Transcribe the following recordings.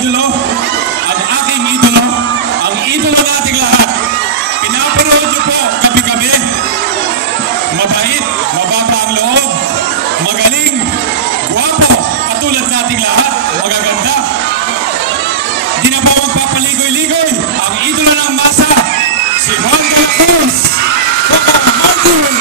idolo, ang aking idolo, ang idolo nating lahat. Pinapanood niyo po gabi-gabi. Mabait, mababa ang loob, magaling, guwapo, katulad nating lahat, magaganda. Di na po magpapaligoy-ligoy, ang idolo ng masa, si Juan de la Cruz. Ayun,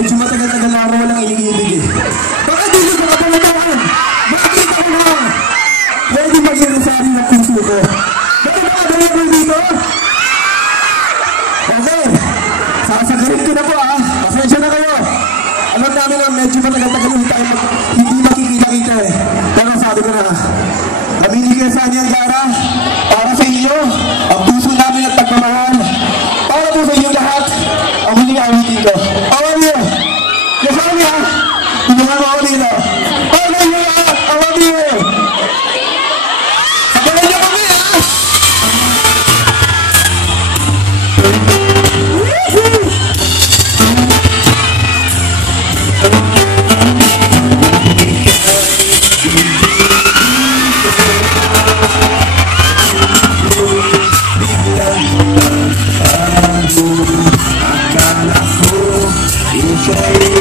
Medyo matagal-tagal na ako walang ilig-ibig eh. Baka dito ko kapalagaan! Bakit ako na? Pwede mag-inisari ng puso ko. Bakit nakagalagal dito? Okay. Sasagarin ko na po ah. Pasensya na kayo. Alam namin na medyo matagal-tagal ulit tayo hindi makikita-kita eh. Pero sabi ko na, namili kayo sa Anyang Gara para sa inyo. Ang puso namin at pagmamahal. Para po sa inyo lahat. Ang huling awitin ko. Kasama ha? Hindi nga ako dito. Paano nyo ha? Awan nyo! Sabalan nyo kami ha? Akala ko ikay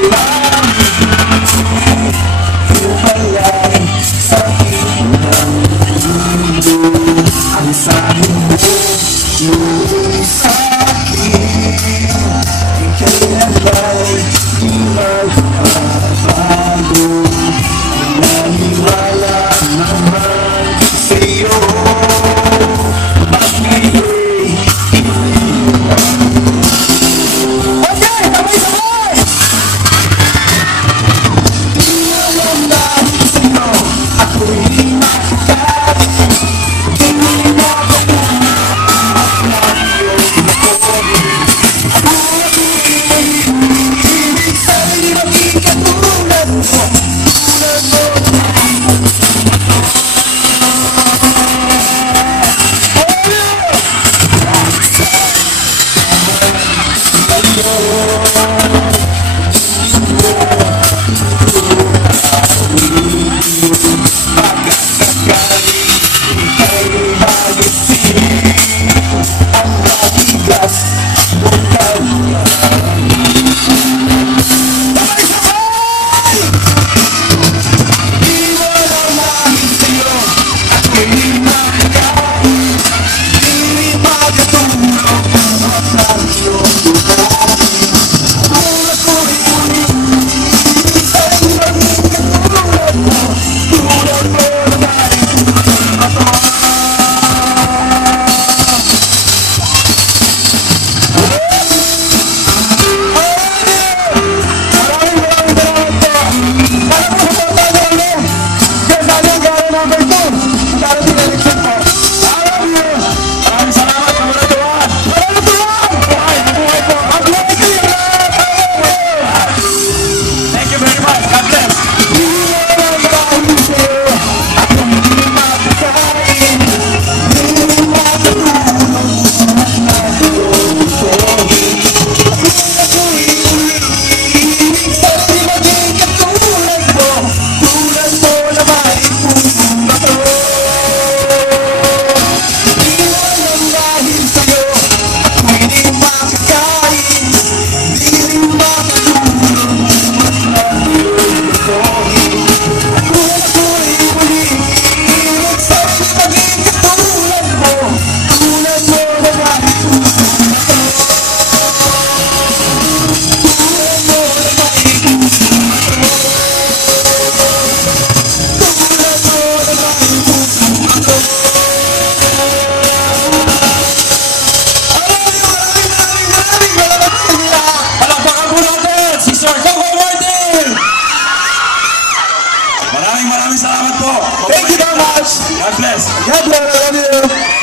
Maraming salamat po. Thank you very much. God bless. God bless. I love you.